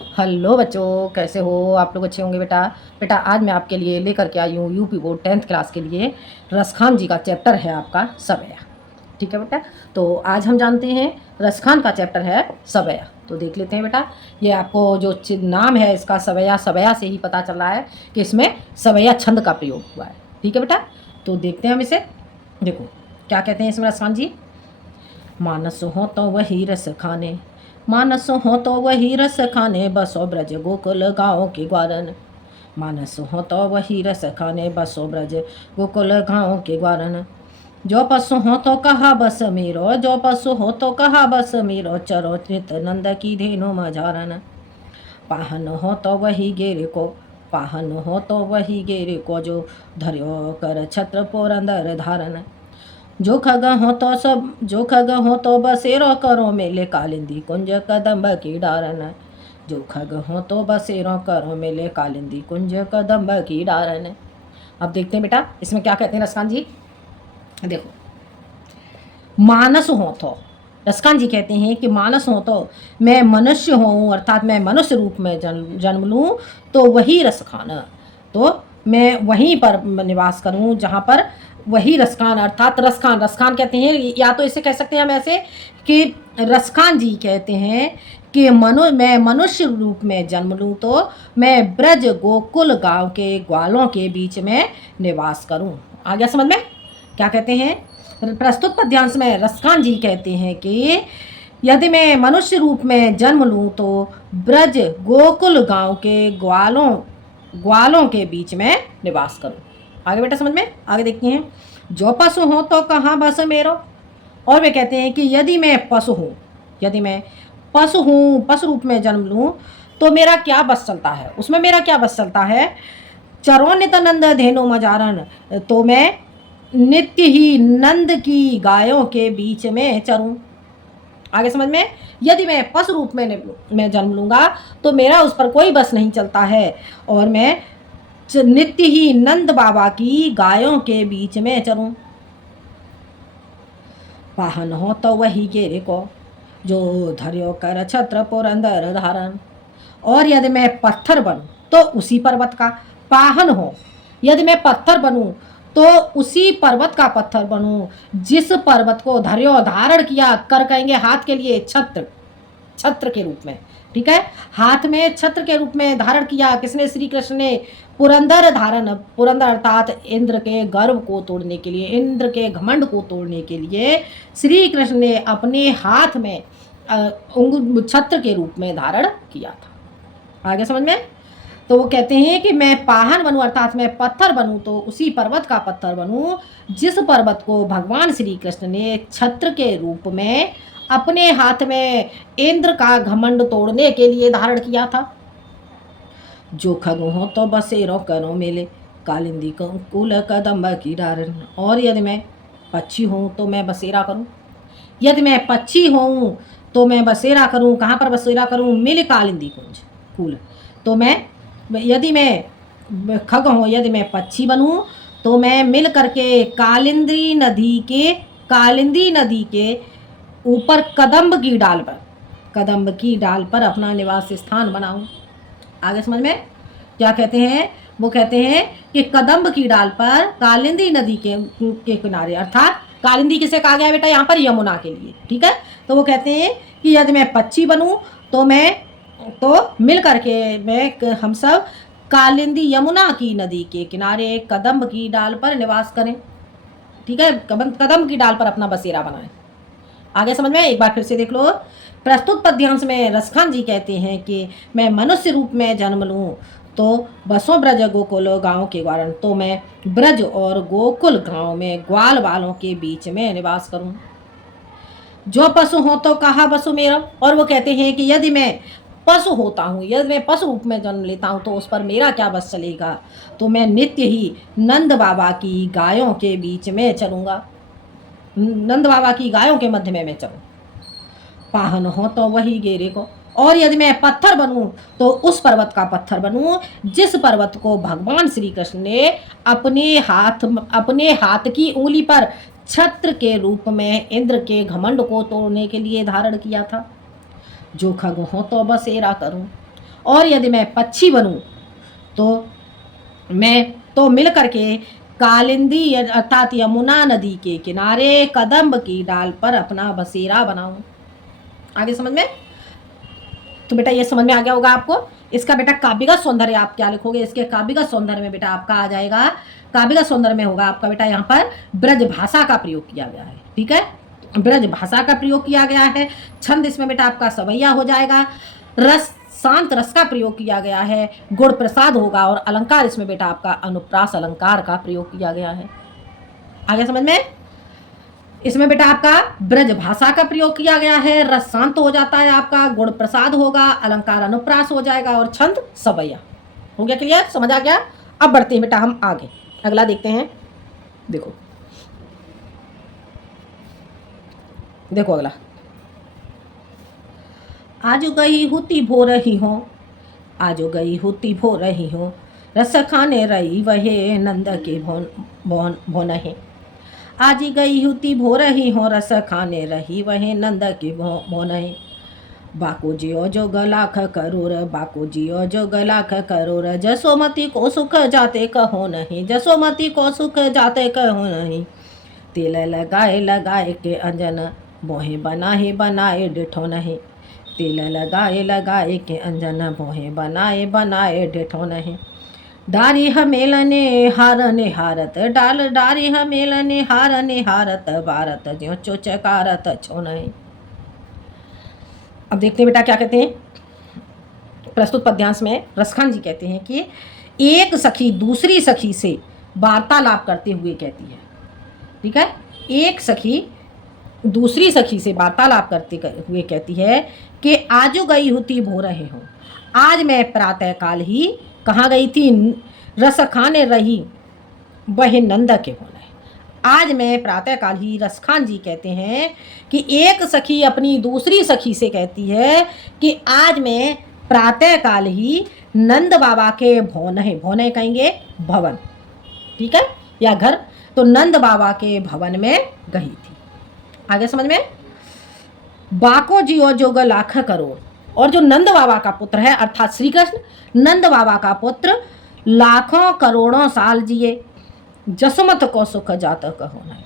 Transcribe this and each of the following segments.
Hello बच्चों, कैसे हो आप लोग? अच्छे होंगे बेटा। बेटा आज मैं आपके लिए लेकर के आई हूँ यूपी बोर्ड 10th क्लास के लिए रसखान जी का चैप्टर है आपका सवैया। ठीक है बेटा। तो आज हम जानते हैं रसखान का चैप्टर है सवैया। तो देख लेते हैं बेटा। ये आपको जो नाम है इसका सवैया, सवैया से ही पता चल रहा है कि इसमें सवैया छंद का प्रयोग हुआ है। ठीक है बेटा। तो देखते हैं हम इसे। देखो क्या कहते हैं इसमें रसखान जी। मानस हो तो वही रस खाने, मानस हो तो वही रस खाने, बसो ब्रज गोकुल गाँव के ग्वारन। मानस हो तो वही रस खाने, बसो ब्रज गोकुल गाँव के ग्वारन। जो पशु हो तो कहा बस मीरो, जो पशु हो तो कहा बस मीरो, चरो त्रित नंद की धेनु मझारन। पाहन हो तो वही गेरे को, पाहन हो तो वही गेरे को, जो धर्यो कर छत्र पोरंदर धारन। जो खग हो तो सब, जो खग हो तो बसेरो करो मेले, कालिंदी कुंज कदम्ब की डारन। जो खग हो तो बसेरो करो मेले, कालिंदी कुंज कदम्ब की डारन। अब देखते हैं बेटा इसमें क्या कहते हैं रसकान जी। देखो, मानस हो तो रसकान जी कहते हैं कि मानस हो तो मैं मनुष्य हूँ, अर्थात मैं मनुष्य रूप में जन्म लूँ तो वही रस खाना, तो मैं वहीं पर निवास करूँ जहाँ पर वही रसखान, अर्थात रसखान। रसखान कहते हैं, या तो इसे कह सकते हैं हम ऐसे कि रसखान जी कहते हैं कि मैं मनुष्य रूप में जन्म लूँ तो मैं ब्रज गोकुल गांव के ग्वालों के बीच में निवास करूँ। आ गया समझ में? क्या कहते हैं प्रस्तुत पद्यांश में रसखान जी कहते हैं कि यदि मैं मनुष्य रूप में जन्म लूँ तो ब्रज गोकुल गांव के ग्वालों के बीच में निवास करूँ। आगे बेटा समझ में? आगे देखते हैं। जो पशु हो तो कहाँ बस मेरो। और वे कहते हैं कि यदि मैं पशु हूँ, यदि मैं पशु हूँ, पशु रूप में जन्म लूँ तो मेरा क्या बस चलता है, उसमें मेरा क्या बस चलता है। चरो नित नंद धेनु मजारन, तो मैं नित्य ही नंद की गायों के बीच में चरूं। आगे समझ में? यदि मैं पशु रूप में जन्म लूंगा तो मेरा उस पर कोई बस नहीं चलता है और मैं नित्य ही नंद बाबा की गायों के बीच में चरूं। वाहन हो तो वही गेरे को, जो धर्यो कर छत्र पुरंदर धारण। और यदि मैं पत्थर बनूं तो उसी पर्वत का पाहन हो, यदि मैं पत्थर बनूं तो उसी पर्वत का पत्थर बनूं जिस पर्वत को धर्यो धारण किया कर, कहेंगे हाथ के लिए छत्र, छत्र के रूप में। ठीक है, हाथ में छत्र के रूप में धारण किया किसने? श्री कृष्ण ने। पुरंदर धारण, पुरंदर अर्थात इंद्र के गर्व को तोड़ने के लिए, इंद्र के घमंड को तोड़ने के लिए श्री कृष्ण ने अपने हाथ में छत्र के रूप में धारण किया था। आगे समझ में? तो वो कहते हैं कि मैं पाहन बनूं, अर्थात मैं पत्थर बनूं तो उसी पर्वत का पत्थर बनूं जिस पर्वत को भगवान श्री कृष्ण ने छत्र के रूप में अपने हाथ में इंद्र का घमंड तोड़ने के लिए धारण किया था। जो खग हो तो बसेरो करो मेले, कालिंदी कुल कदम्ब की डारन। और यदि मैं पक्षी हूँ तो मैं बसेरा करूँ, यदि मैं पक्षी हूँ तो मैं बसेरा करूँ। कहाँ पर बसेरा करूँ? मिल कालिंदी कुंज कुल। तो मैं, यदि मैं खग हूँ, यदि मैं पक्षी बनूँ तो मैं मिल करके कालिंदी नदी के ऊपर कदम्ब की डाल पर अपना निवास स्थान बनाऊं। आगे समझ में? क्या कहते हैं? वो कहते हैं कि कदम्ब की डाल पर कालिंदी नदी के किनारे, अर्थात कालिंदी किसे कहा गया बेटा यहाँ पर? यमुना के लिए। ठीक है, तो वो कहते हैं कि यदि मैं पक्षी बनूं तो मिल करके हम सब कालिंदी यमुना की नदी के किनारे कदम्ब की डाल पर निवास करें। ठीक है, कदम्ब की डाल पर अपना बसेरा बनाएं। आगे समझ में? एक बार फिर से देख लो। प्रस्तुत पद्यांश में रसखान जी कहते हैं कि मैं मनुष्य रूप में जन्म लूँ तो बसों ब्रज गोकुल गांव के कारण, तो मैं ब्रज और गोकुल गांव में ग्वाल वालों के बीच में निवास करूं। जो पशु हो तो कहा बसु मेरा। और वो कहते हैं कि यदि मैं पशु होता हूँ, यदि मैं पशु रूप में जन्म लेता हूँ तो उस पर मेरा क्या बस चलेगा, तो मैं नित्य ही नंद बाबा की गायों के बीच में चलूँगा, नंद बाबा की गायों के मध्य में मैं चलूँ। पाहन हो तो वही गेरे को। और यदि मैं पत्थर बनूं तो उस पर्वत का पत्थर बनूं जिस पर्वत को भगवान श्री कृष्ण ने अपने हाथ की उंगली पर छत्र के रूप में इंद्र के घमंड को तोड़ने के लिए धारण किया था। जो खग हो तो बसेरा करूं। और यदि मैं पक्षी बनूं तो मिल करके कालिंदी अर्थात यमुना नदी के किनारे कदम्ब की डाल पर अपना बसेरा बनाऊं। आगे समझ में? तो बेटा ये समझ में आ गया होगा आपको। इसका बेटा काव्यगत सौंदर्य आप क्या लिखोगे? इसके काव्यगत सौंदर्य में बेटा आपका आ जाएगा, काव्यगत सौंदर्य में होगा आपका बेटा यहाँ पर ब्रज भाषा का प्रयोग किया गया है। ठीक है, ब्रज भाषा का प्रयोग किया गया है। छंद इसमें बेटा आपका सवैया हो जाएगा। रस शांत रस का प्रयोग किया गया है। गुण प्रसाद होगा। और अलंकार इसमें बेटा आपका अनुप्रास अलंकार का प्रयोग किया गया है। आगे समझ में? इसमें बेटा आपका ब्रज भाषा का प्रयोग किया गया है। रस शांत हो जाता है आपका, गुण प्रसाद होगा, अलंकार अनुप्रास हो जाएगा और छंद सवैया। हो गया क्लियर? समझ आ गया? अब बढ़ते हैं बेटा हम आगे, अगला देखते हैं। देखो देखो अगला, आज गई हुती भो रही हो, आज गई हुती भो रही हो, रस खाने रही वहे नंद के भोन है। आज गई हुती भो रही हो, रस खाने रही वहे नंद के भोन है। बाको जियो जो गलाख करोड़, बाको जियो जो गलाख करोड़, जसोमती को सुख जाते कहो नहीं, जसोमती को सुख जाते कहो नहीं। तेल लगाए लगाए के अंजन, मोहे बनाए बनाए डिठो नहीं। तेल लगाए लगाए के अंजन, मोहे बनाए बनाए डिठो नहीं। डारी हमेलने हारने हारत, डाल डारी हमेलने हारने हारत, भारत ज्यों चोचकारत छो नहीं। अब देखते हैं बेटा क्या कहते हैं। प्रस्तुत पद्यांश में रसखान जी कहते हैं कि एक सखी दूसरी सखी से वार्तालाप करते हुए कहती है। ठीक है, एक सखी दूसरी सखी से वार्तालाप करते हुए कहती है कि आजो गई हुती भो रहे हो, आज मैं प्रातः काल ही कहाँ गई थी? रस खाने रही वह नंद के होने। आज मैं प्रातः काल ही, रसखान जी कहते हैं कि एक सखी अपनी दूसरी सखी से कहती है कि आज मैं प्रातः काल ही नंद बाबा के भोने, भोने कहेंगे भवन, ठीक है, या घर, तो नंद बाबा के भवन में गई थी। आगे समझ में? बाको जियो जोग लाख करोड़, और जो नंद बाबा का पुत्र है अर्थात श्री कृष्ण, नंद बाबा का पुत्र लाखों करोड़ों साल जिए, जसमत को सुख जात कहो नहीं।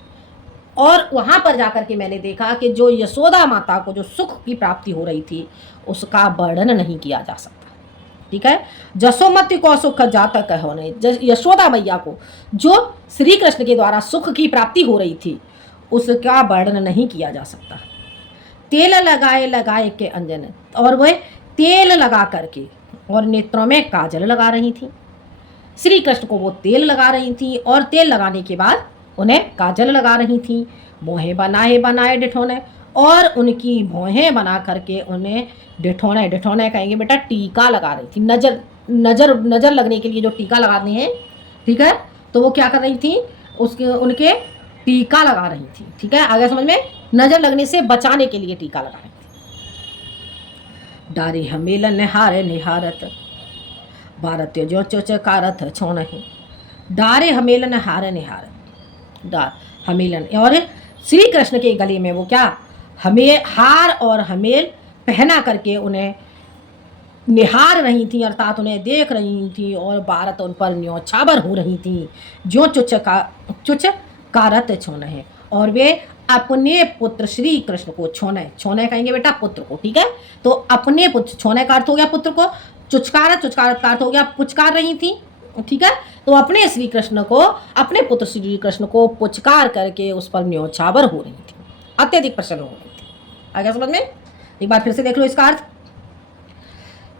और वहां पर जाकर के मैंने देखा कि जो यशोदा माता को जो सुख की प्राप्ति हो रही थी उसका वर्णन नहीं किया जा सकता। ठीक है, जसोमती को सुख जात कहो नहीं, यशोदा मैया को जो श्री कृष्ण के द्वारा सुख की प्राप्ति हो रही थी उसका वर्णन नहीं किया जा सकता। तेल लगाए लगाए के अंजन, और वह तेल लगा करके और नेत्रों में काजल लगा रही थी। श्री कृष्ण को वो तेल लगा रही थी और तेल लगाने के बाद उन्हें काजल लगा रही थी। भौहें बनाए बनाए डिठोने, और उनकी भौहें बना करके उन्हें डिठोने, डिठोने कहेंगे बेटा टीका लगा रही थी। नजर नजर नजर लगने के लिए जो टीका लगाते हैं, ठीक है, तो वो क्या कर रही थी? उसके उनके टीका लगा रही थी। ठीक है, आगे समझ में? नजर लगने से बचाने के लिए टीका लगा रही थी। डारी हमेल निहारे निहारत, भारत जो चोचकारत छो नहीं। डारे हमेलन हार निहारत, डार हमेलन, और श्री कृष्ण के गले में वो क्या हार और हमेल पहना करके उन्हें निहार रही थी, अर्थात उन्हें देख रही थी, और भारत उन पर न्योछावर हो रही थी, जो चुचकारत छोने है, और वे अपने पुत्र श्री कृष्ण को छोने, छोने कहेंगे बेटा पुत्र को। ठीक है, तो अपने पुत्र, छोने का अर्थ हो गया पुत्र को, चुचकारत, चुचकारत का अर्थ हो गया पुचकार रही थी। ठीक है, तो अपने श्री कृष्ण को, अपने पुत्र श्री कृष्ण को पुचकार करके उस पर न्योछावर हो रही थी, अत्यधिक प्रसन्न हो रही थी। आगे समझ में? एक बार फिर से देख लो इसका अर्थ।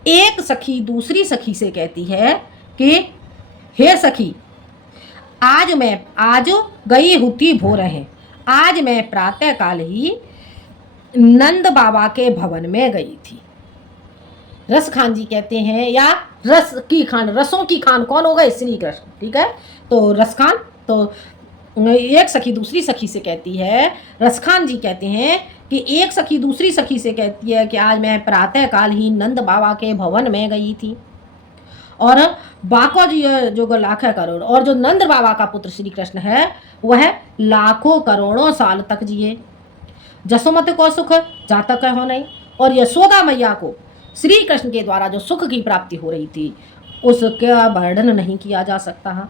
एक सखी दूसरी सखी से कहती है कि हे सखी, आज गई हुती भो रहे, आज मैं प्रातः काल ही नंद बाबा के भवन में गई थी। रस खान जी कहते हैं, या रस की खान, रसों की खान कौन होगा? श्री कृष्ण। ठीक है, तो रस खान, तो एक सखी दूसरी सखी से कहती है, रसखान जी कहते हैं कि एक सखी दूसरी सखी से कहती है कि आज मैं प्रातः काल ही नंद बाबा के भवन में गई थी, और बाको जी जो लाखों करोड़, और जो नंद बाबा का पुत्र श्री कृष्ण है वह लाखों करोड़ों साल तक जिए, जसोमत को सुख जातक हो नहीं, और यशोदा मैया को श्री कृष्ण के द्वारा जो सुख की प्राप्ति हो रही थी उसका वर्णन नहीं किया जा सकता है।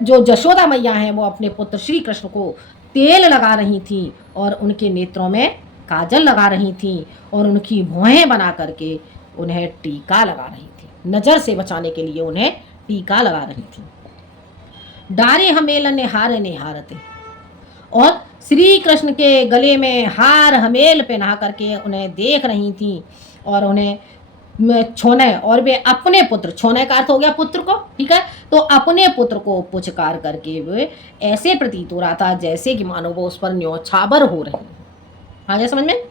जो जशोदा मैया हैं वो अपने पुत्र श्री कृष्ण को तेल लगा रही थी और उनके नेत्रों में काजल लगा रही थी और उनकी भौहें बना करके उन्हें टीका लगा रही थी, नजर से बचाने के लिए उन्हें टीका लगा रही थी। डारे हमेल निहार निहारते, और श्री कृष्ण के गले में हार हमेल पहना करके उन्हें देख रही थी और उन्हें छोने, और वे अपने पुत्र, छोने का अर्थ हो गया पुत्र को, ठीक है, तो अपने पुत्र को पुचकार करके वे ऐसे प्रतीत हो रहा था जैसे कि मानो वो उस पर न्योछावर हो रहे हैं। आ गया समझ में?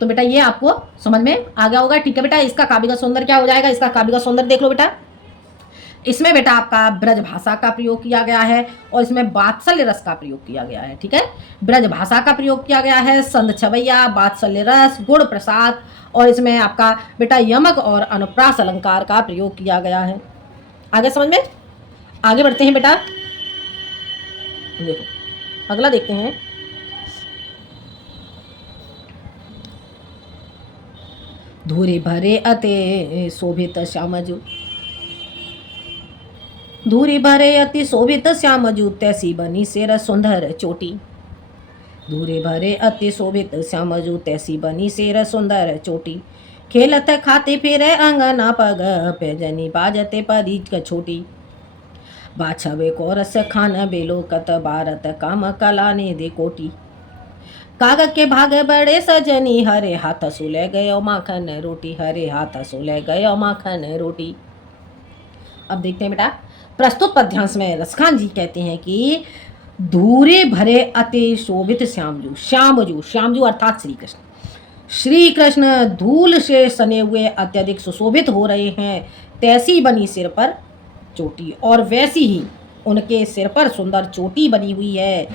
तो बेटा ये आपको समझ में आ गया होगा, ठीक है बेटा। इसका काव्य का सौंदर्य क्या हो जाएगा, इसका काव्य का सौंदर्य देख लो बेटा। इसमें बेटा आपका ब्रज भाषा का प्रयोग किया गया है और इसमें वात्सल्य रस का प्रयोग किया गया है, ठीक है। ब्रज भाषा का प्रयोग किया गया है, संध छवैया, वात्सल्य रस, गुण प्रसाद, और इसमें आपका बेटा यमक और अनुप्रास अलंकार का प्रयोग किया गया है। आगे समझ में? आगे बढ़ते हैं बेटा, देखो अगला देखते हैं। धूरी भरे अते शोभित श्यामजू, धूरी भरे अति शोभित श्यामजू, तैसी बनी सिर सुंदर चोटी। धूरी भरे अति शोभित श्यामजू, तैसी बनी सिर सुंदर चोटी। खेलत खाते फिरे अंगना पग, पैजनी बाजते परी छोटी। बाछवे कोरस खान बेलोकत, भारत काम कला ने दे कोटी। कागज के भाग बड़े सजनी, हरे हाथ सुले गयो माखन रोटी, हरे हाथ सुले गयो माखन रोटी। अब देखते हैं बेटा, प्रस्तुत पद्यांश में रसखान जी कहते हैं कि धूरे भरे अति शोभित श्यामजू, श्यामजू, श्यामजू अर्थात श्री कृष्ण, श्री कृष्ण धूल से सने हुए अत्यधिक सुशोभित हो रहे हैं, तैसी बनी सिर पर चोटी, और वैसी ही उनके सिर पर सुंदर चोटी बनी हुई है।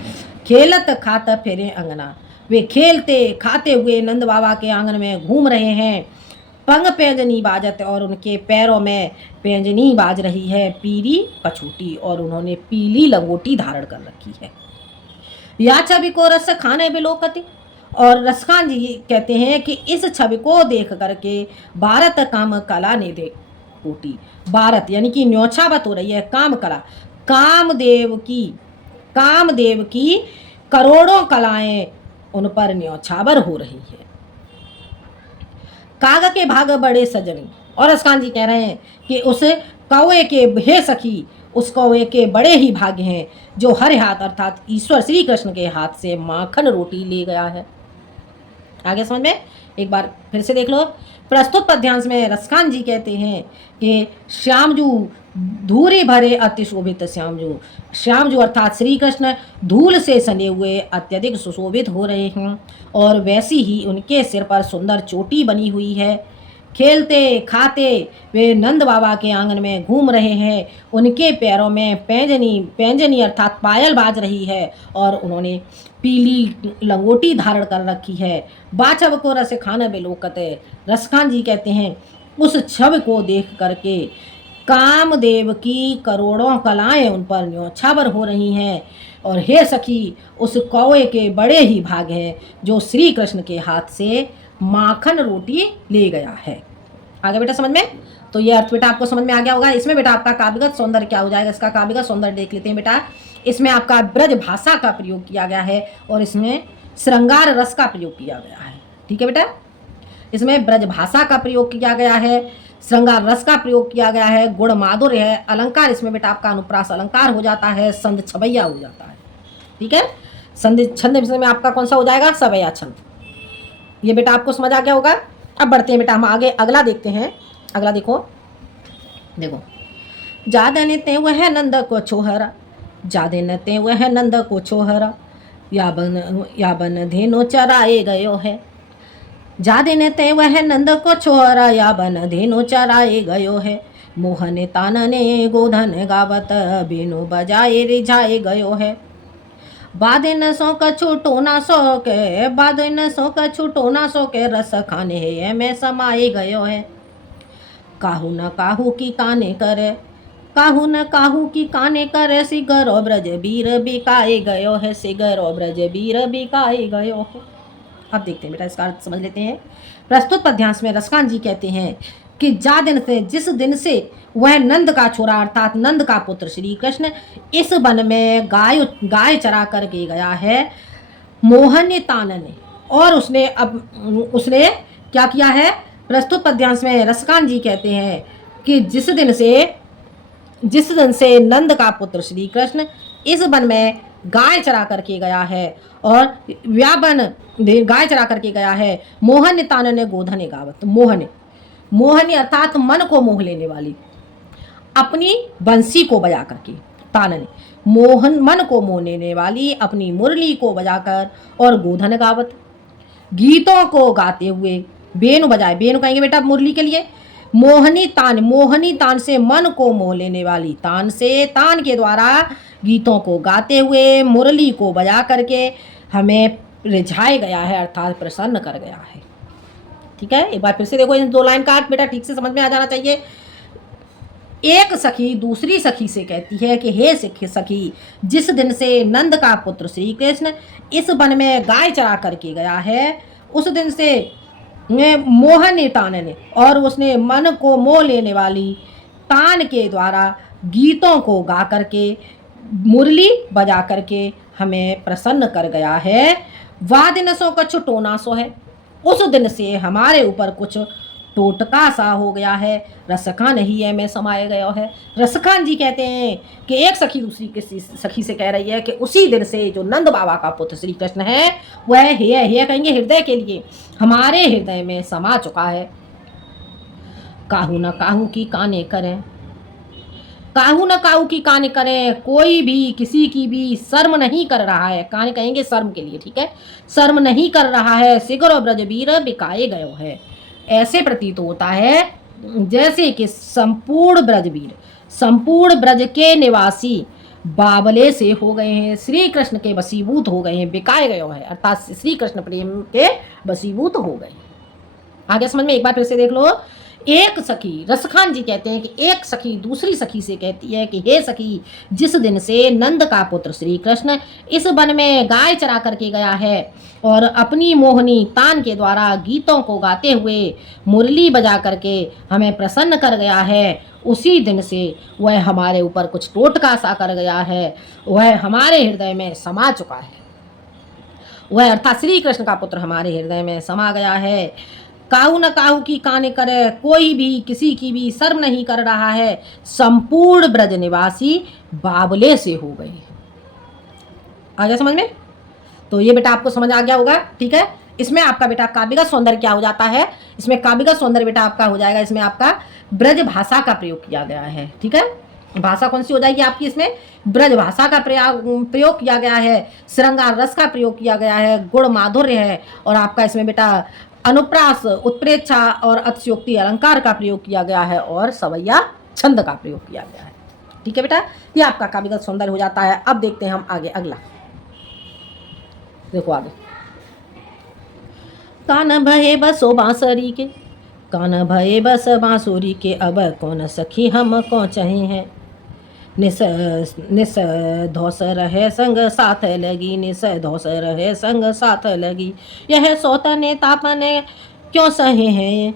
खेलत खात फेरे अंगना, वे खेलते खाते हुए नंद बाबा के आंगन में घूम रहे हैं। पंग पैंजनी बाजत, और उनके पैरों में पैंजनी बाज रही है, पीली कछूटी, और उन्होंने पीली लंगोटी धारण कर रखी है। या छवि को रस खाने बिलोकती, और रसखान जी कहते हैं कि इस छवि को देख करके भारत काम कला ने दे कोटी, भारत यानी कि न्योछावत हो रही है काम कला, कामदेव की करोड़ों कलाएं उन पर न्योछावर हो रही है। काग के भाग बड़े सजनी, और रसखान जी कह रहे हैं कि उस कौवे के, हे सखी, उस कौवे के बड़े ही भाग्य हैं जो हर हाथ अर्थात ईश्वर श्री कृष्ण के हाथ से माखन रोटी ले गया है। आगे समझ में? एक बार फिर से देख लो। प्रस्तुत पद्यांश में रसखान जी कहते हैं कि श्यामजू धूरी भरे अति शोभित श्यामजू, श्यामजू अर्थात श्री कृष्ण धूल से सने हुए अत्यधिक सुशोभित हो रहे हैं, और वैसी ही उनके सिर पर सुंदर चोटी बनी हुई है। खेलते खाते वे नंद बाबा के आंगन में घूम रहे हैं, उनके पैरों में पैंजनी अर्थात पायल बाज रही है, और उन्होंने पीली लंगोटी धारण कर रखी है। बाछव को रस खाना बेलोकते, रसखान जी कहते हैं उस छवि को देख करके कामदेव की करोड़ों कलाएं उन पर न्योछावर हो रही हैं, और हे सखी, उस कौवे के बड़े ही भाग हैं जो श्री कृष्ण के हाथ से माखन रोटी ले गया है। आगे बेटा समझ में? तो ये अर्थ बेटा आपको समझ में आ गया होगा। इसमें बेटा आपका काव्यगत सौंदर्य क्या हो जाएगा, इसका काव्यगत सौंदर्य देख लेते हैं बेटा। इसमें आपका ब्रज भाषा का प्रयोग किया गया है और इसमें श्रृंगार रस का प्रयोग किया गया है, ठीक है बेटा। इसमें ब्रज भाषा का प्रयोग किया गया है, श्रृंगार रस का प्रयोग किया गया है, गुण माधुर्य है, अलंकार इसमें बेटा आपका अनुप्रास अलंकार हो जाता है, संध छवैया हो जाता है, ठीक है। संधि छंद में आपका कौन सा हो जाएगा, सवैया छंद। ये बेटा आपको समझ आ गया होगा। अब बढ़ते हैं बेटा हम आगे, अगला देखते हैं। अगला देखो, जादे नेते वह नंद को छोहरा, जादे नते वह नंद को छोहरा, या बन धेनो चराए गयो है। जादे नेते वह नंद को छोहरा, या बन धेनो चराए गयो है। मोहन तानने गोधन गावत, बेनो बजाए रिझाए गयो है। बादे न सो कछु टोना सो के, बादे न सो कछु टोना सो के, रस खाने है मैं समाए गयो है। काहू न काहू की काने करे, काहू न काहू की काने करे, सिगरो ब्रज बीर बिकाए गयो है, सिगरो ब्रज बीर बिकाए गयो है। अब देखते हैं बेटा, इसका अर्थ समझ लेते हैं। प्रस्तुत पद्यांश में रसकांत जी कहते हैं कि जिस दिन से वह नंद का छोरा अर्थात नंद का पुत्र श्री कृष्ण इस वन में गाय चरा करके गया है, मोहन तानन, और उसने क्या किया है। प्रस्तुत पद्यांश में रसकांत जी कहते हैं कि जिस दिन से नंद का पुत्र श्री कृष्ण इस वन में गाय चरा करके गया है और गाय चरा करके गया है, मोहन तानन गोधन गावत। मोहन अर्थात मन को मोह लेने वाली, अपनी बंसी को बजा करके, तानन मन को मोह लेने वाली अपनी मुरली को बजाकर, और गोधन गावत गीतों को गाते हुए, बेनु बजाए, बेनु कहेंगे बेटा मुरली के लिए। मोहनी तान से मन को मोह लेने वाली, तान के द्वारा गीतों को गाते हुए मुरली को बजा करके हमें रिझाए गया है, अर्थात प्रसन्न कर गया है। ठीक है, एक बार फिर से देखो इन 2 लाइन का अर्थ बेटा ठीक से समझ में आ जाना चाहिए। एक सखी दूसरी सखी से कहती है कि हे सखी, जिस दिन से नंद का पुत्र श्री कृष्ण इस वन में गाय चरा करके गया है, उस दिन से मोहन तानन, और उसने मन को मोह लेने वाली तान के द्वारा गीतों को गा करके, मुरली बजा करके हमें प्रसन्न कर गया है। वादिनसों का टोना सो है, उस दिन से हमारे ऊपर कुछ टोटका सा हो गया है, रसखान ही है में समाया गया है। रसखान जी कहते हैं कि एक सखी दूसरी किसी सखी से कह रही है कि उसी दिन से जो नंद बाबा का पुत्र श्री कृष्ण है वह हे कहेंगे हृदय के लिए, हमारे हृदय में समा चुका है। काहू न काहू की काने करें, काहू न काहू की काने करें, कोई भी किसी की भी शर्म नहीं कर रहा है। काने कहेंगे शर्म के लिए, ठीक है, शर्म नहीं कर रहा है। सिगर और ब्रजबीर बिकाए गयो है, ऐसे प्रतीत होता है जैसे कि संपूर्ण ब्रज के निवासी बाबले से हो गए हैं, श्री कृष्ण के वशीभूत हो गए हैं, बिकाए गए हैं, अर्थात श्री कृष्ण प्रेम के वशीभूत हो गए। आगे समझ में एक बार फिर से देख लो। एक सखी, रसखान जी कहते हैं कि एक सखी दूसरी सखी से कहती है कि हे सखी, जिस दिन से नंद का पुत्र श्री कृष्ण इस वन में गाय चरा करके गया है और अपनी मोहनी तान के द्वारा गीतों को गाते हुए मुरली बजा करके हमें प्रसन्न कर गया है, उसी दिन से वह हमारे ऊपर कुछ टोटका सा कर गया है, वह हमारे हृदय में समा चुका है। वह अर्थात श्री कृष्ण का पुत्र हमारे हृदय में समा गया है। काहू न काहू की काने करे, कोई भी किसी की भी शर्म नहीं कर रहा है, संपूर्ण ब्रज निवासी बाबले से हो गए। आ गया समझ में? तो ये बेटा आपको समझ आ गया होगा, ठीक है। इसमें आपका बेटा काव्यगत सौंदर्य क्या हो जाता है, इसमें काव्यगत सौंदर्य बेटा आपका हो जाएगा, इसमें आपका ब्रज भाषा का प्रयोग किया गया है, ठीक है। भाषा कौन सी हो जाएगी आपकी, इसमें ब्रज भाषा का प्रयोग किया गया है, श्रृंगार रस का प्रयोग किया गया है, गुण माधुर्य है, और आपका इसमें बेटा अनुप्रास, उत्प्रेक्षा और अतिशयोक्ति अलंकार का प्रयोग किया गया है, और सवैया छंद का प्रयोग किया गया है, ठीक है बेटा। ये आपका काव्यगत सौंदर्य हो जाता है। अब देखते हैं हम आगे, अगला देखो आगे। कान भये बसो बांसुरी के, कान भये बस बांसुरी के, अब कौन सखी हम कौन चहे हैं। निस धौस रहे संग साथ लगी, निस धौस रहे संग साथ लगी, यह सौतने तापने क्यों सहे हैं।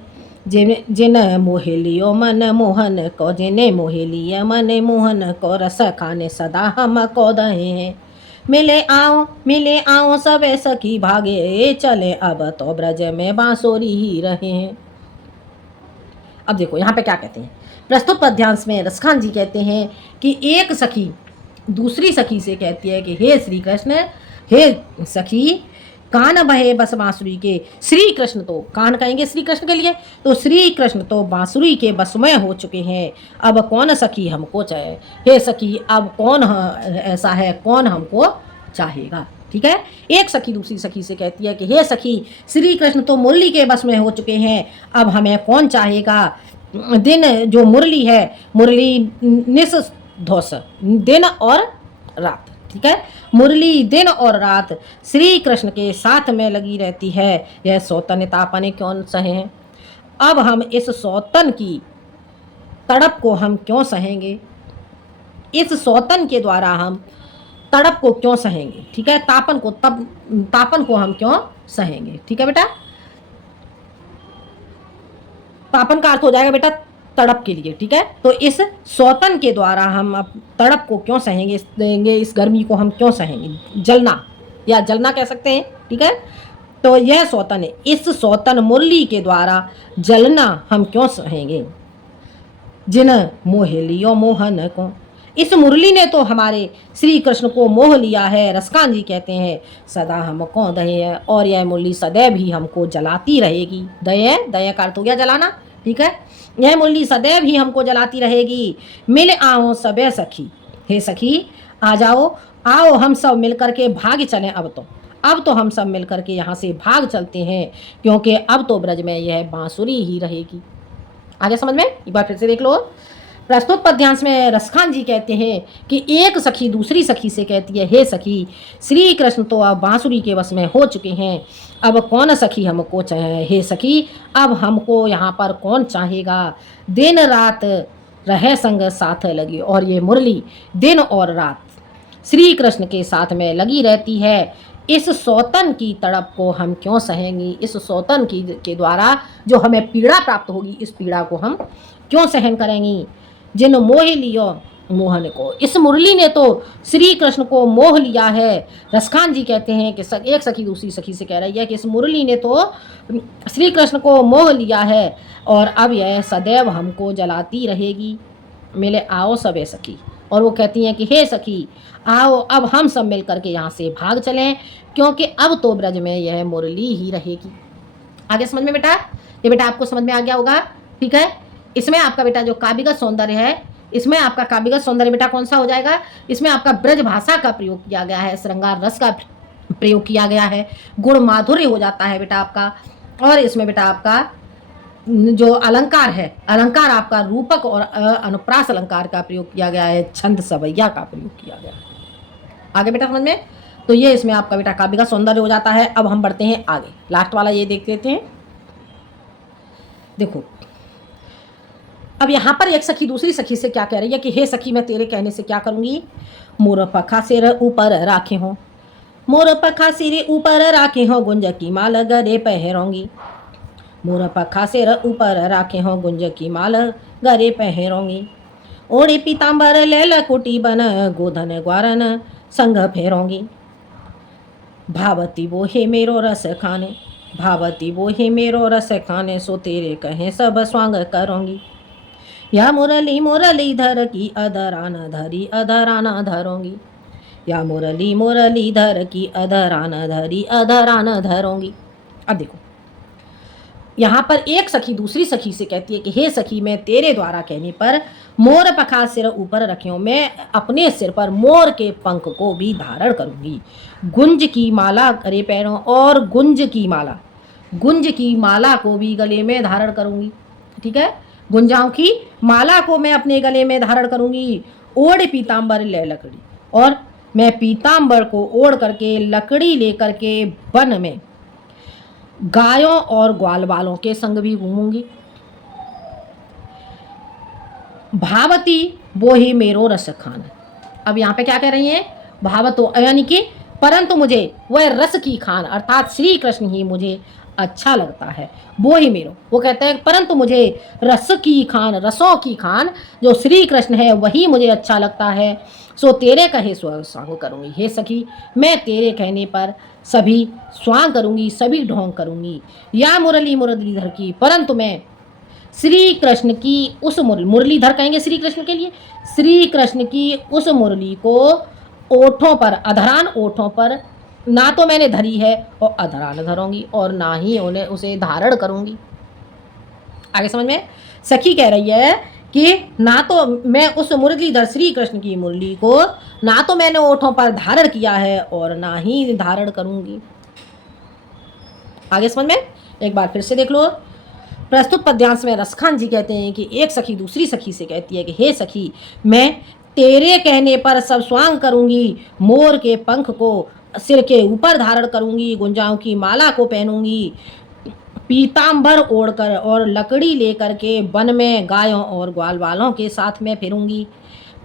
जिन मोहेलियो मन मोहन को, जिने मोहेलिया मन मोहन को, रस खाने सदा हम को दहे हैं। मिले आओ सबे सखी भागे, चले अब तो ब्रज में बांसुरी ही रहे हैं। अब देखो यहाँ पे क्या कहते हैं, प्रस्तुत पद्यांश में रसखान जी कहते हैं कि एक सखी दूसरी सखी से कहती है कि हे श्री कृष्ण, हे सखी, कान बहे बस बांसुरी के। श्री कृष्ण तो, कान कहेंगे श्री कृष्ण के लिए, तो श्री कृष्ण तो बांसुरी के बसमय हो चुके हैं, अब कौन सखी हमको चाहे। हे सखी, अब कौन ऐसा है, कौन हमको चाहेगा, ठीक है। एक सखी दूसरी सखी से कहती है कि हे सखी, श्री कृष्ण तो मुरली के बस में हो चुके हैं, अब हमें कौन चाहेगा। दिन जो मुरली है, मुरली निस धौस, दिन और रात, ठीक है। मुरली दिन और रात श्री कृष्ण के साथ में लगी रहती है, यह सौतन तापने क्यों सहे हैं। अब हम इस सौतन की तड़प को हम क्यों सहेंगे, इस सौतन के द्वारा हम तड़प को क्यों सहेंगे, ठीक है। तापन को हम क्यों सहेंगे। ठीक है बेटा, तापन का अर्थ हो जाएगा बेटा तड़प के लिए। ठीक है, तो इस सौतन के द्वारा हम अब तड़प को क्यों सहेंगे, इस गर्मी को हम क्यों सहेंगे, जलना या जलना कह सकते हैं। ठीक है, तो यह सौतन है, इस सौतन मुरली के द्वारा जलना हम क्यों सहेंगे, जिन मोह लियो मोहन को। इस मुरली ने तो हमारे श्री कृष्ण को मोह लिया है। रसकान जी कहते हैं सदा हमको दये, और यह मुरली सदैव ही हमको जलाती रहेगी। दये, दया का अर्थ हो गया जलाना। ठीक है, यह मुरली सदैव ही हमको जलाती रहेगी। मिल आओ सबे सखी, हे सखी आ जाओ, आओ हम सब मिलकर के भाग चलें। अब तो हम सब मिलकर के यहाँ से भाग चलते हैं, क्योंकि अब तो ब्रज में यह बांसुरी ही रहेगी। आगे समझ में, एक बार फिर से देख लो। प्रस्तुत पद्यांश में रसखान जी कहते हैं कि एक सखी दूसरी सखी से कहती है, हे सखी श्री कृष्ण तो अब बांसुरी के वश में हो चुके हैं, अब कौन सखी हमको चाहे। हे सखी अब हमको यहाँ पर कौन चाहेगा, दिन रात रहे संग साथ लगी। और ये मुरली दिन और रात श्री कृष्ण के साथ में लगी रहती है। इस सौतन की तड़प को हम क्यों सहेंगे, इस सौतन की के द्वारा जो हमें पीड़ा प्राप्त होगी, इस पीड़ा को हम क्यों सहन करेंगी। जिन मोह लियो मोहन को, इस मुरली ने तो श्री कृष्ण को मोह लिया है। रसखान जी कहते हैं कि एक सखी दूसरी सखी से कह रही है कि इस मुरली ने तो श्री कृष्ण को मोह लिया है, और अब यह सदैव हमको जलाती रहेगी। मिले आओ सबे सखी, और वो कहती हैं कि हे सखी आओ अब हम सब मिल करके यहाँ से भाग चलें, क्योंकि अब तो ब्रज में यह मुरली ही रहेगी। आगे समझ में बेटा, ये बेटा आपको समझ में आ गया होगा। ठीक है, इसमें आपका बेटा जो काव्यगत सौंदर्य है, इसमें आपका काव्यगत सौंदर्य बेटा कौन सा हो जाएगा, इसमें आपका ब्रज भाषा का प्रयोग किया गया है, श्रृंगार रस का प्रयोग किया गया है, गुण माधुर्य हो जाता है बेटा आपका। और इसमें बेटा आपका जो अलंकार है, अलंकार आपका रूपक और अनुप्रास अलंकार का प्रयोग किया गया है, छंद सवैया का प्रयोग किया गया है। आगे बेटा समझ में, तो ये इसमें आपका बेटा काव्य का सौंदर्य हो जाता है। अब हम बढ़ते हैं आगे, लास्ट वाला ये देख लेते हैं। देखो अब यहाँ पर एक सखी दूसरी सखी से क्या कह रही है कि हे सखी मैं तेरे कहने से क्या करूँगी, मोर पखा सिर ऊपर राखे हों, मोर पखा सिर ऊपर राखे हों, गुंज की माल गरे पहरोंगी। मोर पखा सिर ऊपर राखे हों, गुंज की माल गरे पहरोंगी। ओढ़े पीताम्बर ले लकुटी बन, गोधन ग्वारन संग फेरोंगी। भावती वो हे मेरो रस खाने, भावती वो हे मेरो रस खाने, सो तेरे कहें सब स्वांग करूँगी। या मुरली मुरली धर की अधरान धरी अधरान धरूंगी, या मुरली मुरली धर की अधरान धरी अधरान धरूंगी। अब देखो यहाँ पर एक सखी दूसरी सखी से कहती है कि हे सखी मैं तेरे द्वारा कहने पर मोर पखा सिर ऊपर रखियो, मैं अपने सिर पर मोर के पंख को भी धारण करूंगी। गुंज की माला करे पैरों, और गुंज की माला को भी गले में धारण करूंगी। ठीक है, गुंजाओं की माला को मैं अपने गले में धारण करूंगी। ओढ़ पीताम्बर ले लकड़ी, और मैं पीताम्बर को ओढ़ करके लकड़ी लेकर के वन में गायों और ग्वाल वालों के संग भी घूमूंगी। भावती वो ही मेरो रस खान। अब यहाँ पे क्या कह रही हैं, भावतो यानी कि परंतु मुझे वह रस की खान अर्थात श्री कृष्ण ही मुझे अच्छा लगता है। वो ही मेरो, वो कहते हैं परंतु मुझे रस की खान, रसों की खान जो श्री कृष्ण है वही मुझे अच्छा लगता है। सो तेरे कहे स्वांग करूँगी, हे सखी मैं तेरे कहने पर सभी स्वांग करूँगी, सभी ढोंग करूँगी। या मुरली मुरलीधर की, परंतु मैं श्री कृष्ण की उस मुरलीधर कहेंगे श्री कृष्ण के लिए, श्री कृष्ण की उस मुरली को ओठों पर, अधरान ओठों पर ना तो मैंने धरी है और अधरान धरूंगी, और ना ही उन्हें उसे धारण करूंगी। आगे समझ में, सखी कह रही है कि ना तो मैं उस मुरलीधर श्री कृष्ण की मुरली को ना तो मैंने ओठों पर धारण किया है और ना ही धारण करूंगी। आगे समझ में, एक बार फिर से देख लो। प्रस्तुत पद्यांश में रसखान जी कहते हैं कि एक सखी दूसरी सखी से कहती है कि हे सखी मैं तेरे कहने पर सब स्वांग करूंगी, मोर के पंख को सिर के ऊपर धारण करूंगी, गुंजाओं की माला को पहनूंगी, पीताम्बर ओढ़कर और लकड़ी लेकर के वन में गायों और ग्वाल वालों के साथ में फिरूंगी।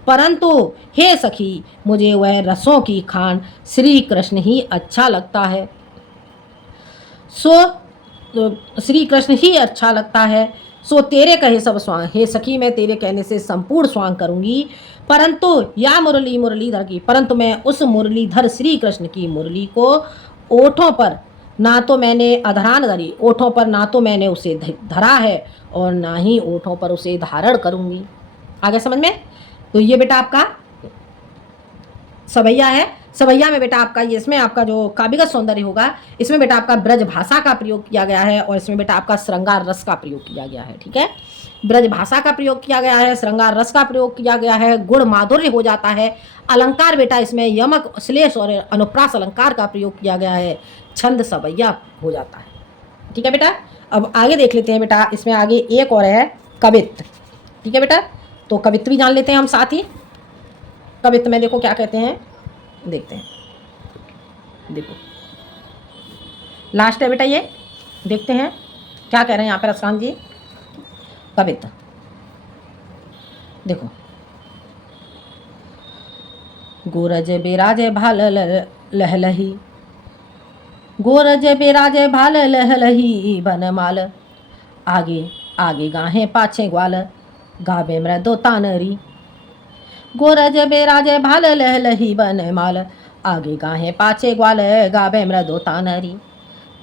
परंतु हे सखी मुझे वह रसों की खान श्री कृष्ण ही अच्छा लगता है। सो श्री कृष्ण ही अच्छा लगता है। सो तेरे कहे सब स्वांग, हे सखी मैं तेरे कहने से संपूर्ण स्वांग करूंगी। परंतु या मुरली मुरलीधर की, परंतु मैं उस मुरलीधर श्री कृष्ण की मुरली को ओठों पर ना तो मैंने अधरान धरी, ओठों पर ना तो मैंने उसे धरा है और ना ही ओठों पर उसे धारण करूंगी। आगे समझ में? तो ये बेटा आपका सवैया है। सवैया में बेटा आपका ये, इसमें आपका जो काव्यगत सौंदर्य होगा, इसमें बेटा आपका ब्रज भाषा का प्रयोग किया गया है और इसमें बेटा आपका श्रृंगार रस का प्रयोग किया गया है। ठीक है, ब्रज भाषा का प्रयोग किया गया है, श्रृंगार रस का प्रयोग किया गया है, गुण माधुर्य हो जाता है। अलंकार बेटा इसमें यमक श्लेष और अनुप्रास अलंकार का प्रयोग किया गया है, छंद सवैया हो जाता है। ठीक है बेटा, अब आगे देख लेते हैं बेटा, इसमें आगे एक और है कवित्व। ठीक है बेटा, तो कवित्व भी जान लेते हैं हम साथ ही। कवित्व में देखो क्या कहते हैं, देखते हैं। देखो लास्ट है बेटा, ये देखते हैं क्या कह रहे हैं यहाँ पर रसकांत जी। कवित्व देखो, गोरज बेराजे भाल लहलही, गोरज बेराजे भाल लहलही बनमाल, आगे आगे गाहे पाछे ग्वाल, गावे मृदो तानरी। गोरज बेराजे भाल लहलही बनमाल, आगे गाहे पाछे ग्वाल, गावे मृदो तानरी।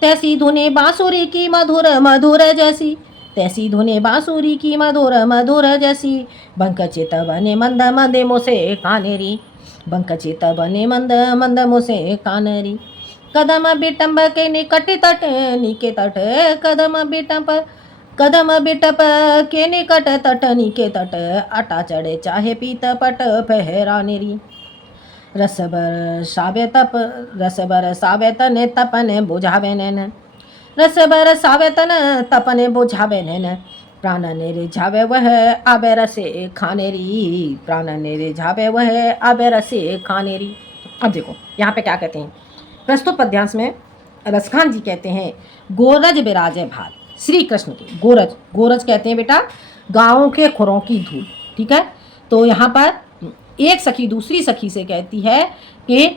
तैसी धुने बांसुरी की मधुर मधुर जैसी, तैसी धुने बांसुरी की मधुर मधुर जैसी, बंकचित बने मंद मंद मुसे कानेरी, बंकचित बने मंद मंद मुसे कानेरी। कदम बिटम्ब के निकट तट निके तट, कदम बिटम्ब कदम बिटप के निकट तट निके तट, अटा चढ़े चाहे पीत पट फहरानेरी। रस बरसावे तप, रस बरसावे तने तपने बुझावे नैन, रस बरसावे तन तपने बुझावे नैन, प्राण ने रिझावे वह आबे रसे खानेरी, प्राण ने रिझावे वह आबे रसे खानेरी। अब देखो यहाँ पे क्या कहते हैं, प्रस्तुत पद्यांश में रसखान जी कहते हैं गोरज बिराजे भाल, श्री कृष्ण के गोरज, गोरज कहते हैं बेटा गाँवों के खुरों की धूल। ठीक है, तो यहाँ पर एक सखी दूसरी सखी से कहती है कि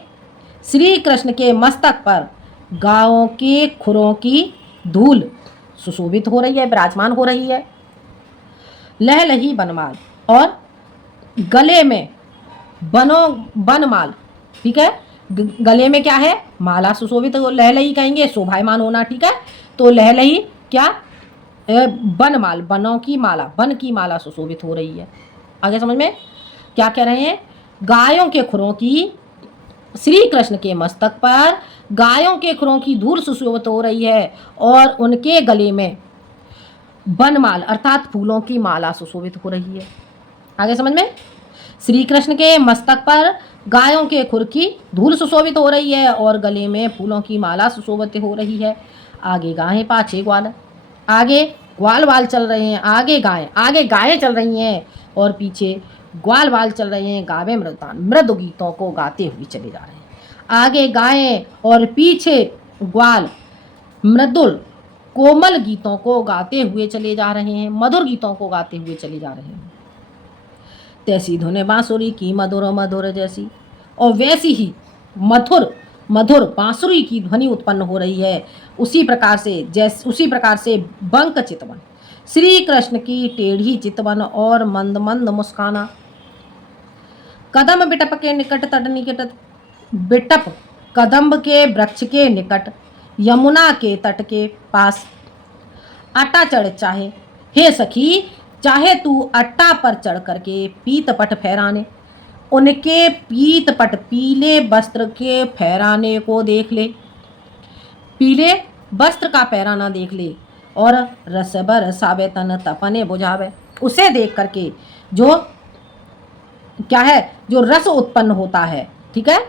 श्री कृष्ण के मस्तक पर गायों के खुरों की धूल सुशोभित हो रही है, विराजमान हो रही है। लहलही बनमाल, और गले में बनमाल। ठीक है, गले में क्या है, माला सुशोभित, लहलही कहेंगे शोभायमान होना। ठीक है, तो लहलही क्या, बनमाल, बनों की माला, बन की माला सुशोभित हो रही है। आगे समझ में क्या कह रहे हैं, गायों के खुरों की, श्री कृष्ण के मस्तक पर गायों के खुरों की धूल सुशोभित हो रही है और उनके गले में बनमाल अर्थात फूलों की माला सुशोभित हो रही है। आगे समझ में, श्री कृष्ण के मस्तक पर गायों के खुर की धूल सुशोभित हो रही है और गले में फूलों की माला सुशोभित हो रही है। आगे गायें पाछे ग्वाल, आगे ग्वाल वाल चल रहे हैं, आगे गायें चल रही हैं और पीछे ग्वाल वाल चल रहे हैं। गावे मृदान, मृदु गीतों को गाते हुए चले जा रहे हैं। आगे गायें और पीछे ग्वाल मृदुल कोमल गीतों को गाते हुए चले जा रहे हैं, मधुर गीतों को गाते हुए चले जा रहे हैं। तैसी धुने बांसुरी की मधुर मधुर जैसी, और वैसी ही मधुर मधुर बांसुरी की ध्वनि उत्पन्न हो रही है। उसी प्रकार से बंक चितवन, श्री कृष्ण की टेढ़ी चितवन और मंद मंद मुस्काना। कदम बिटप के निकट तट निकट, बिटप कदम्ब के वृक्ष के निकट, यमुना के तट के पास। अट्टा चढ़ चाहे, हे सखी चाहे तू अट्टा पर चढ़ करके पीत पट फहराने, उनके पीत पट पीले वस्त्र के फहराने को देख ले, पीले वस्त्र का फहराना देख ले। और रसबर सावे तन तपने बुझावे, उसे देख करके जो क्या है, जो रस उत्पन्न होता है। ठीक है,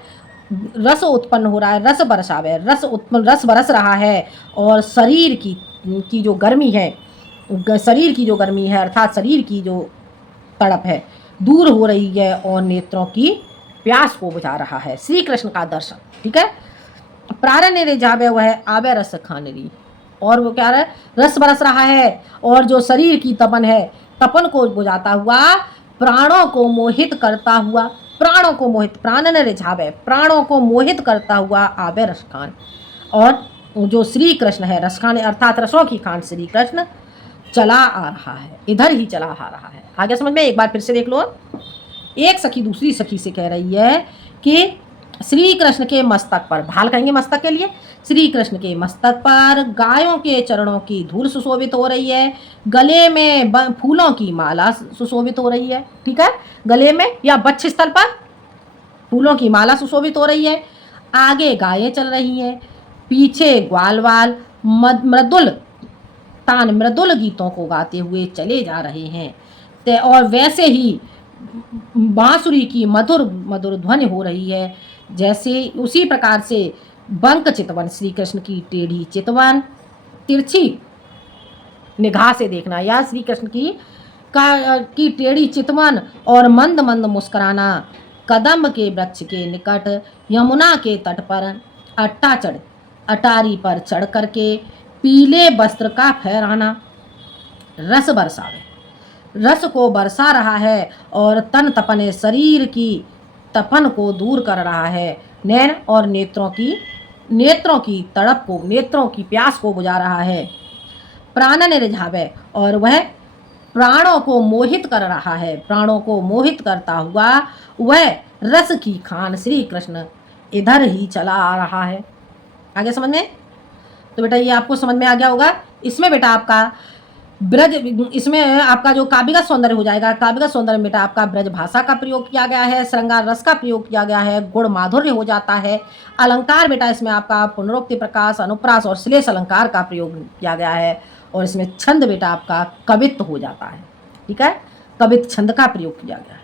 रस उत्पन्न हो रहा है, रस बरसावे, रस बरस रहा है और शरीर की जो गर्मी है, शरीर की जो गर्मी है अर्थात शरीर की जो तड़प है दूर हो रही है और नेत्रों की प्यास को बुझा रहा है श्री कृष्ण का दर्शन। ठीक है, प्राण ने रिझावे वह आवे रस खानेरी, और वो क्या है, रस बरस रहा है और जो शरीर की तपन है, तपन को बुझाता हुआ, प्राणों को मोहित करता हुआ, प्राण ने रिझावे प्राणों को मोहित करता हुआ आवे रस खान, और जो श्री कृष्ण है, रसखान अर्थात रसों की खान श्री कृष्ण चला आ रहा है, इधर ही चला आ रहा है। आगे समझ में, एक बार फिर से देख लो। एक सखी दूसरी सखी से कह रही है कि श्री कृष्ण के मस्तक पर, भाल कहेंगे मस्तक के लिए, श्री कृष्ण के मस्तक पर गायों के चरणों की धूल सुशोभित हो रही है, गले में फूलों की माला सुशोभित हो रही है। ठीक है, गले में या वक्षस्थल पर फूलों की माला सुशोभित हो रही है, आगे गायें चल रही हैं, पीछे ग्वाल वाल मृदुल तान मृदुल गीतों को गाते हुए चले जा रहे हैं। और वैसे ही बांसुरी की मधुर मधुर ध्वनि हो रही है, जैसे उसी प्रकार से बंक चितवन, श्री कृष्ण की टेढ़ी चितवन, तिरछी निगाह से देखना, या श्री कृष्ण की टेढ़ी चितवन और मंद मंद मुस्कुराना, कदम के वृक्ष के निकट यमुना के तट पर अटारी पर चढ़ करके पीले वस्त्र का फहराना, रस बरसावे, रस को बरसा रहा है और तन तपने शरीर की तपन को दूर कर रहा है, नैन और नेत्रों की तड़प को, नेत्रों की प्यास को बुझा रहा है, प्राणन रिझावे, और वह प्राणों को मोहित कर रहा है, प्राणों को मोहित करता हुआ वह रस की खान श्री कृष्ण इधर ही चला आ रहा है। आगे समझ में, तो बेटा ये आपको समझ में आ गया होगा। इसमें बेटा आपका ब्रज, इसमें आपका जो काव्यगत सौंदर्य हो जाएगा, काव्यगत सौंदर्य में बेटा आपका ब्रज भाषा का प्रयोग किया गया है, श्रृंगार रस का प्रयोग किया गया है, गुण माधुर्य हो जाता है, अलंकार बेटा इसमें आपका पुनरोक्ति प्रकाश, अनुप्रास और श्लेष अलंकार का प्रयोग किया गया है, और इसमें छंद बेटा आपका कवित्व हो जाता है। ठीक है, कवित्व छंद का प्रयोग किया गया है।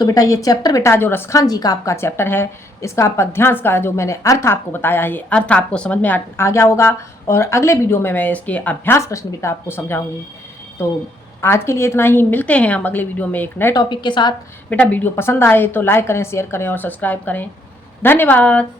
तो बेटा ये चैप्टर बेटा जो रसखान जी का आपका चैप्टर है, इसका पद्यांश का जो मैंने अर्थ आपको बताया है, ये अर्थ आपको समझ में आ गया होगा, और अगले वीडियो में मैं इसके अभ्यास प्रश्न बेटा आपको समझाऊंगी। तो आज के लिए इतना ही, मिलते हैं हम अगले वीडियो में एक नए टॉपिक के साथ। बेटा वीडियो पसंद आए तो लाइक करें, शेयर करें और सब्सक्राइब करें। धन्यवाद।